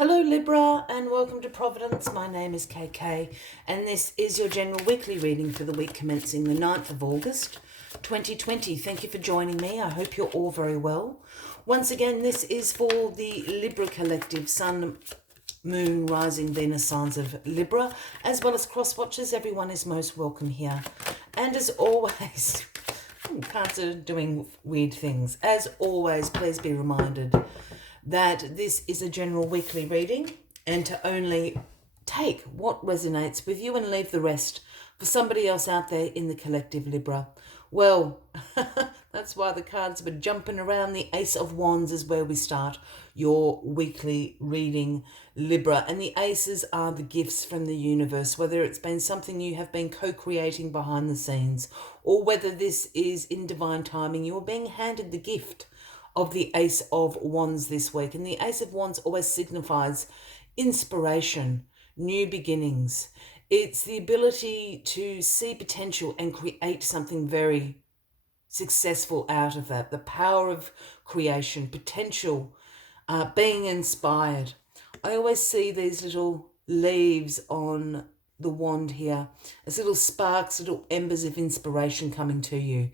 Hello Libra and welcome to Providence. My name is KK and this is your general weekly reading for the week commencing the 9th of August 2020. Thank you for joining me. I hope you're all very well. Once again, this is for the Libra collective, Sun, Moon, Rising, Venus signs of Libra, as well as cross watchers. Everyone is most welcome here. And as always, cards are doing weird things. As always, please be reminded that this is a general weekly reading and to only take what resonates with you and leave the rest for somebody else out there in the collective Libra. Well, that's why the cards were jumping around. The Ace of Wands is where we start your weekly reading, Libra. And the aces are the gifts from the universe, whether it's been something you have been co-creating behind the scenes or whether this is in divine timing, you're being handed the gift of the Ace of Wands this week. And the Ace of Wands always signifies inspiration, new beginnings. It's the ability to see potential and create something very successful out of that. The power of creation, potential, being inspired. I always see these little leaves on the wand here as little sparks, little embers of inspiration coming to you.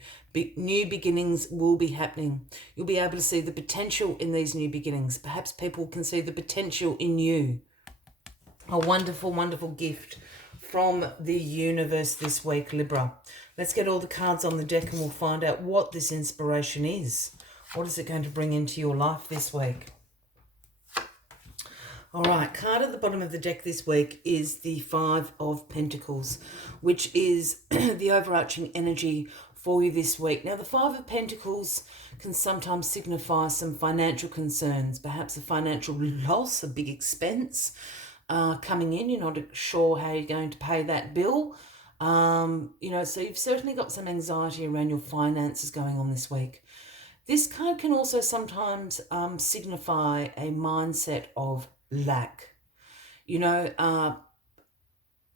New beginnings will be happening. You'll be able to see the potential in these new beginnings. Perhaps people can see the potential in you. A wonderful, wonderful gift from the universe this week, Libra. Let's get all the cards on the deck and we'll find out what this inspiration is. What is it going to bring into your life this week? All right, card at the bottom of the deck this week is the Five of Pentacles, which is the overarching energy for you this week. Now, the Five of Pentacles can sometimes signify some financial concerns, perhaps a financial loss, a big expense coming in. You're not sure how you're going to pay that bill. So you've certainly got some anxiety around your finances going on this week. This card can also sometimes signify a mindset of lack.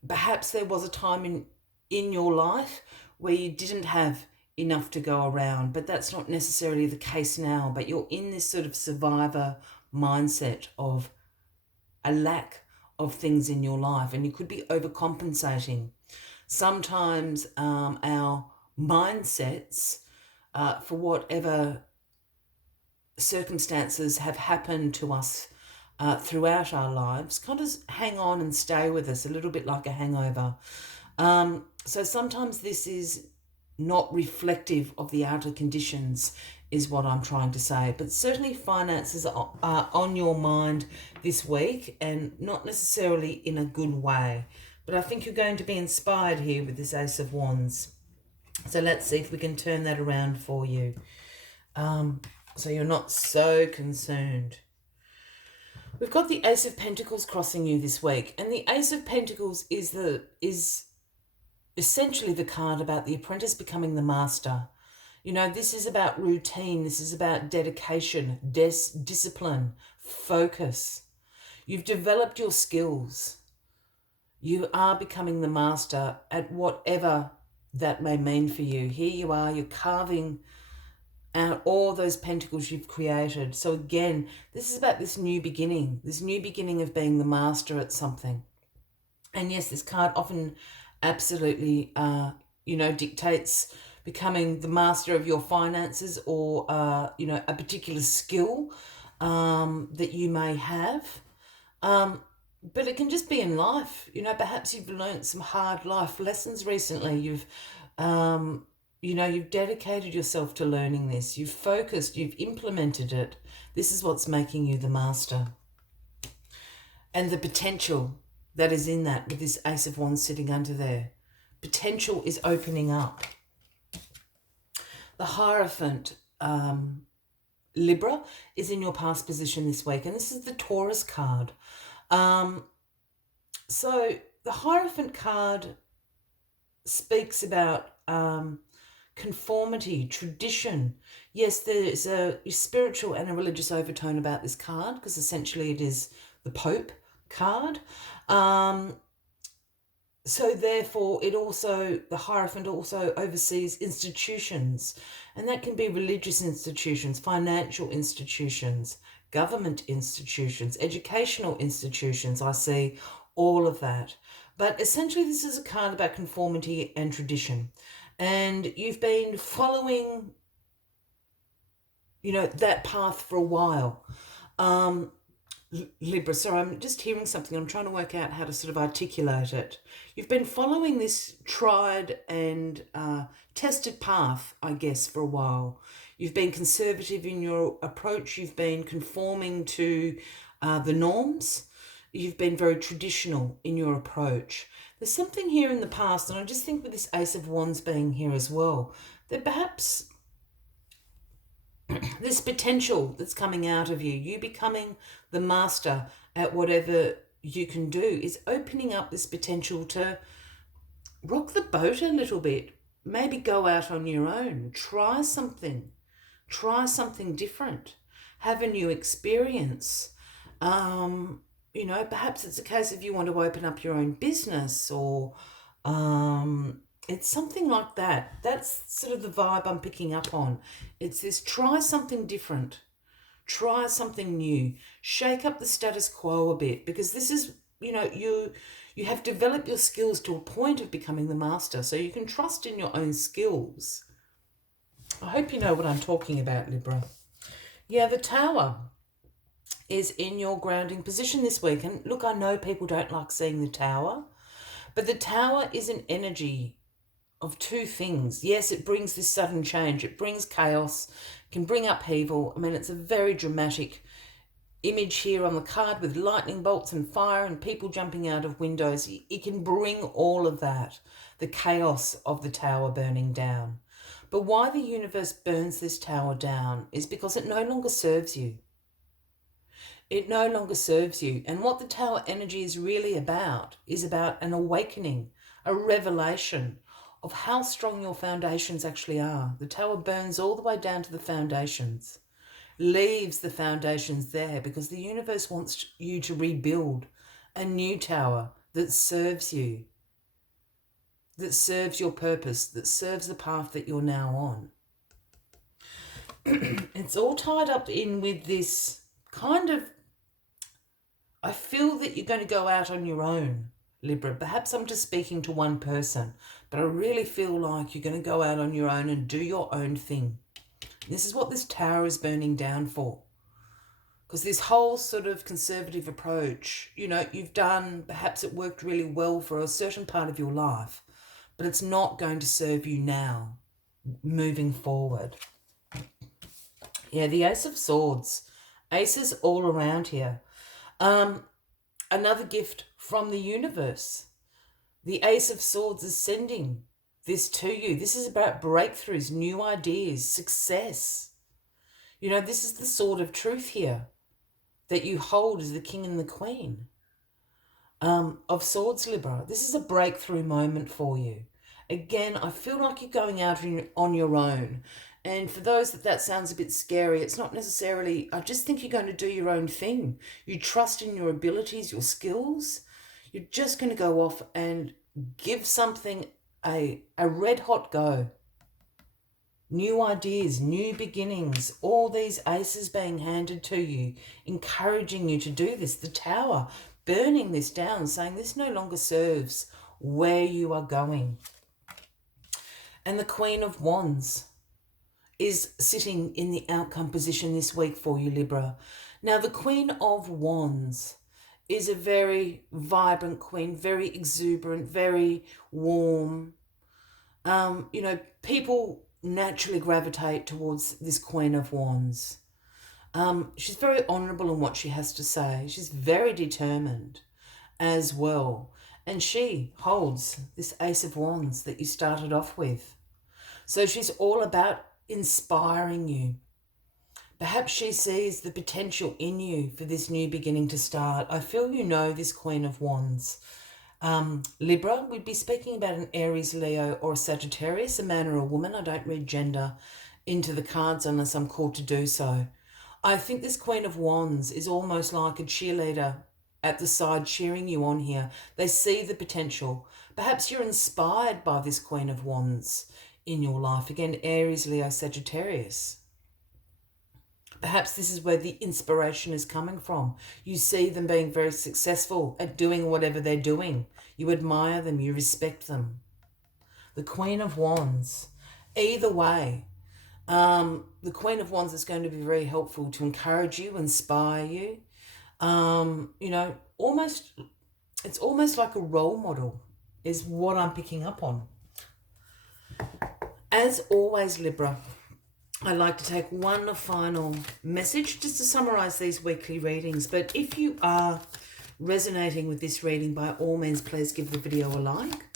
Perhaps there was a time in your life where you didn't have enough to go around, but that's not necessarily the case now. But you're in this sort of survivor mindset of a lack of things in your life, and you could be overcompensating. Sometimes our mindsets, for whatever circumstances have happened to us throughout our lives, kind of hang on and stay with us, a little bit like a hangover. So sometimes this is not reflective of the outer conditions, is what I'm trying to say. But certainly finances are on your mind this week, and not necessarily in a good way. But I think you're going to be inspired here with this Ace of Wands. So let's see if we can turn that around for you. So you're not so concerned. We've got the Ace of Pentacles crossing you this week, and the Ace of Pentacles is essentially the card about the apprentice becoming the master. This is about routine. This is about dedication, discipline, focus. You've developed your skills. You are becoming the master at whatever that may mean for you. Here you are, you're carving out all those pentacles you've created. So again, this is about this new beginning of being the master at something. And yes, this card often absolutely, dictates becoming the master of your finances or, a particular skill that you may have. But it can just be in life. Perhaps you've learned some hard life lessons recently. You've dedicated yourself to learning this. You've focused, you've implemented it. This is what's making you the master. And the potential that is in that with this Ace of Wands sitting under there. Potential is opening up. The Hierophant, Libra, is in your past position this week. And this is the Taurus card. So the Hierophant card speaks about conformity, tradition. Yes, there's a spiritual and a religious overtone about this card because essentially it is the Pope card. So therefore the Hierophant also oversees institutions, and that can be religious institutions, financial institutions, government institutions, educational institutions. I see all of that. But essentially, this is a card about conformity and tradition. And you've been following, that path for a while. Libra, sorry, I'm just hearing something. I'm trying to work out how to sort of articulate it. You've been following this tried and tested path, I guess, for a while. You've been conservative in your approach. You've been conforming to the norms. You've been very traditional in your approach. There's something here in the past, and I just think with this Ace of Wands being here as well, that perhaps this potential that's coming out of you becoming the master at whatever you can do, is opening up this potential to rock the boat a little bit. Maybe go out on your own, try something different, have a new experience. Perhaps it's a case of you want to open up your own business, or it's something like that. That's sort of the vibe I'm picking up on. It's this: try something different, try something new, shake up the status quo a bit, because this is, you have developed your skills to a point of becoming the master, so you can trust in your own skills. I hope you know what I'm talking about, Libra. Yeah, the Tower is in your grounding position this week. And look, I know people don't like seeing the Tower, but the Tower is an energy of two things. Yes, it brings this sudden change. It brings chaos, can bring upheaval. I mean, it's a very dramatic image here on the card with lightning bolts and fire and people jumping out of windows. It can bring all of that, the chaos of the Tower burning down. But why the universe burns this Tower down is because it no longer serves you. It no longer serves you. And what the Tower energy is really about is about an awakening, a revelation of how strong your foundations actually are. The Tower burns all the way down to the foundations, leaves the foundations there, because the universe wants you to rebuild a new Tower that serves you, that serves your purpose, that serves the path that you're now on. It's all tied up in with this kind of, I feel that you're going to go out on your own, Libra. Perhaps I'm just speaking to one person, but I really feel like you're going to go out on your own and do your own thing. This is what this Tower is burning down for. Because this whole sort of conservative approach, you've done, perhaps it worked really well for a certain part of your life, but it's not going to serve you now, moving forward. Yeah, the Ace of Swords. Aces all around here. Another gift from the universe. The Ace of Swords is sending this to you. This is about breakthroughs, new ideas, success. This is the sword of truth here that you hold as the king and the queen of swords, Libra. This is a breakthrough moment for you. Again, I feel like you're going out on your own. And for those that sounds a bit scary, it's not necessarily, I just think you're going to do your own thing. You trust in your abilities, your skills. You're just going to go off and give something a red hot go. New ideas, new beginnings, all these aces being handed to you, encouraging you to do this. The Tower, burning this down, saying this no longer serves where you are going. And the Queen of Wands is sitting in the outcome position this week for you, Libra. Now, the Queen of Wands is a very vibrant queen, very exuberant, very warm. People naturally gravitate towards this Queen of Wands. She's very honourable in what she has to say. She's very determined as well. And she holds this Ace of Wands that you started off with. So she's all about inspiring you. Perhaps she sees the potential in you for this new beginning to start. I feel this Queen of Wands. Libra, we'd be speaking about an Aries, Leo, or a Sagittarius, a man or a woman. I don't read gender into the cards unless I'm called to do so. I think this Queen of Wands is almost like a cheerleader at the side cheering you on here. They see the potential. Perhaps you're inspired by this Queen of Wands in your life. Again, Aries, Leo, Sagittarius. Perhaps this is where the inspiration is coming from. You see them being very successful at doing whatever they're doing. You admire them, you respect them. The Queen of Wands. Either way, the Queen of Wands is going to be very helpful to encourage you, inspire you. It's almost like a role model is what I'm picking up on. As always, Libra, I'd like to take one final message just to summarize these weekly readings. But if you are resonating with this reading, by all means, please give the video a like.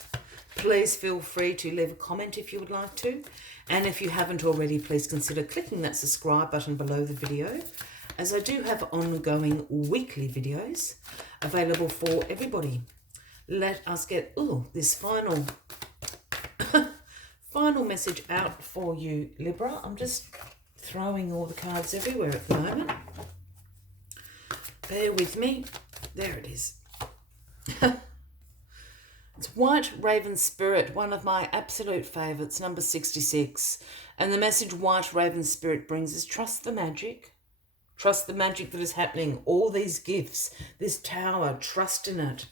Please feel free to leave a comment if you would like to. And if you haven't already, please consider clicking that subscribe button below the video, as I do have ongoing weekly videos available for everybody. Let us get this final message out for you, Libra. I'm just throwing all the cards everywhere at the moment. Bear with me. There it is. It's White Raven Spirit, one of my absolute favourites, number 66. And the message White Raven Spirit brings is trust the magic. Trust the magic that is happening. All these gifts, this tower, trust in it.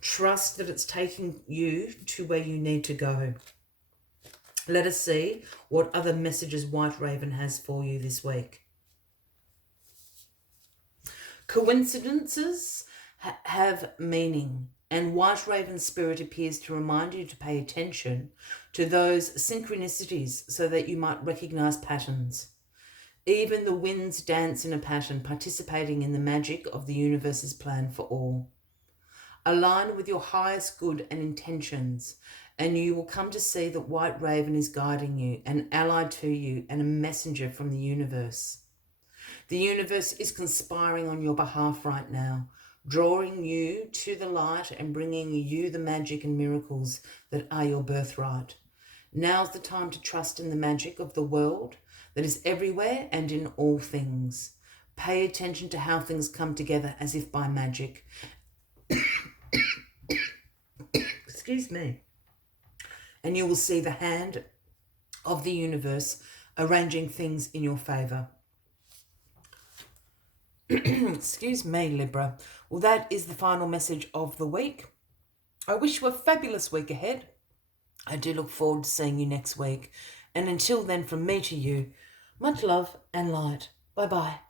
Trust that it's taking you to where you need to go. Let us see what other messages White Raven has for you this week. Coincidences have meaning, and White Raven Spirit appears to remind you to pay attention to those synchronicities so that you might recognize patterns. Even the winds dance in a pattern, participating in the magic of the universe's plan for all. Align with your highest good and intentions, and you will come to see that White Raven is guiding you, an ally to you, and a messenger from the universe. The universe is conspiring on your behalf right now, drawing you to the light and bringing you the magic and miracles that are your birthright. Now's the time to trust in the magic of the world that is everywhere and in all things. Pay attention to how things come together as if by magic. Excuse me. And you will see the hand of the universe arranging things in your favour. Excuse me, Libra. Well, that is the final message of the week. I wish you a fabulous week ahead. I do look forward to seeing you next week. And until then, from me to you, much love and light. Bye-bye.